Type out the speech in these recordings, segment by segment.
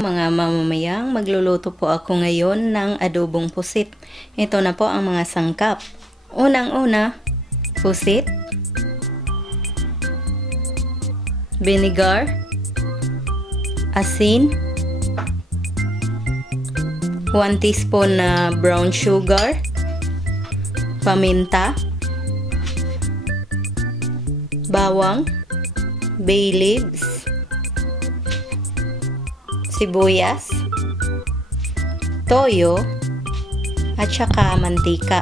mga mamamayang, magluluto po ako ngayon ng adobong pusit. Ito na po ang mga sangkap. Unang-una, pusit, vinegar, asin, 1 teaspoon na brown sugar, paminta, bawang, bay leaves, sibuyas, toyo, at saka mantika.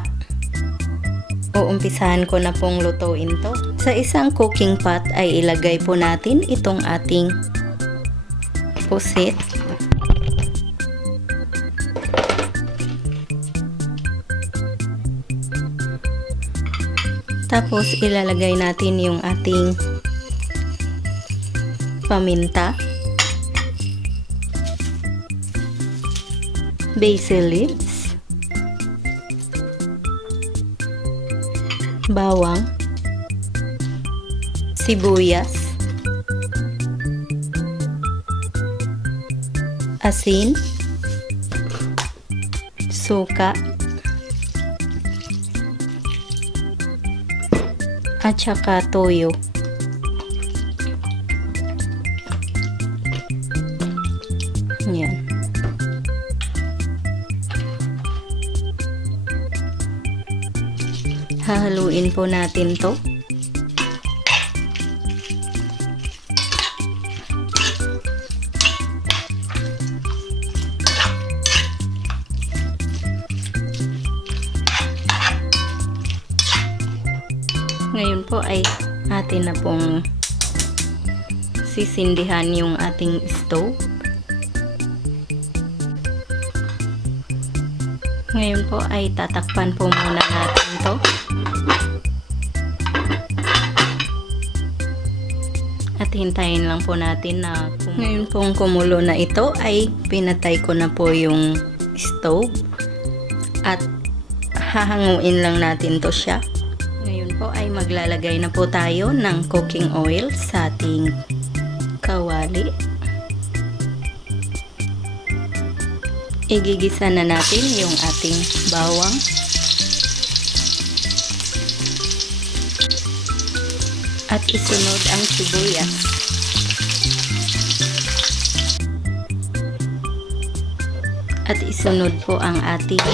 Uumpisahan ko na pong lutuin to. Sa isang cooking pot ay ilagay po natin itong ating pusit. Tapos ilalagay natin yung ating paminta, basil leaves, bawang, sibuyas, asin, suka, at saka toyo. Yan. Hahaluin po natin to. Ngayon po ay atin na pong sisindihan yung ating stove. Ngayon po ay tatakpan po muna natin to. At hintayin lang po natin na ngayon pong kumulo na ito ay pinatay ko na po yung stove. At hahanguin lang natin to siya. Ngayon po ay maglalagay na po tayo ng cooking oil sa ating kawali. Igigisa na natin yung ating bawang. At isunod ang sibuyas. At isunod po ang ating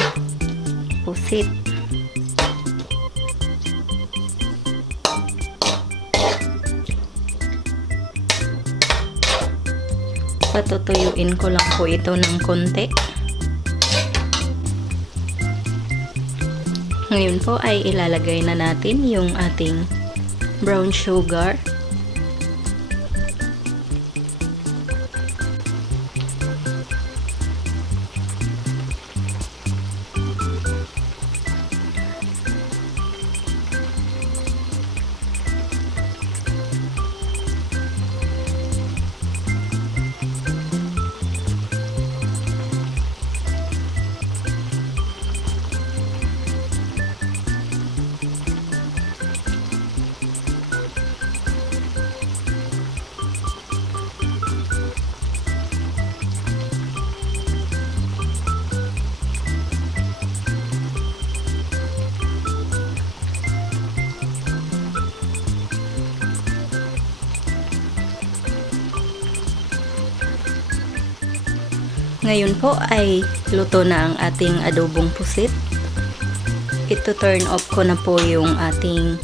pusit. Patutuyuin ko lang po ito ng konti. Ngayon po ay ilalagay na natin yung ating brown sugar. Ngayon po ay luto na ang ating adobong pusit. Ito turn off ko na po yung ating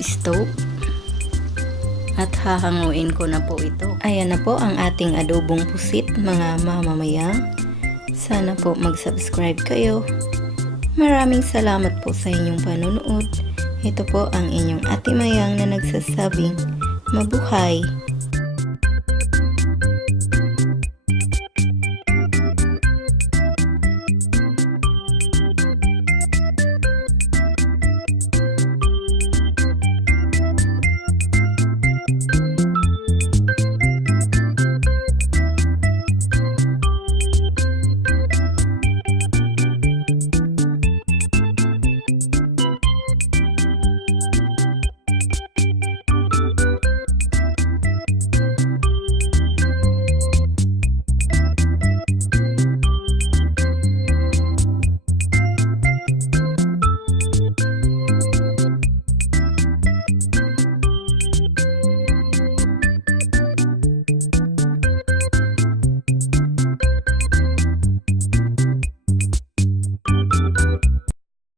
stove. At hahanguin ko na po ito. Ayan na po ang ating adobong pusit, mga mamamayang. Sana po mag-subscribe kayo. Maraming salamat po sa inyong panonood. Ito po ang inyong ate mayang na nagsasabing mabuhay.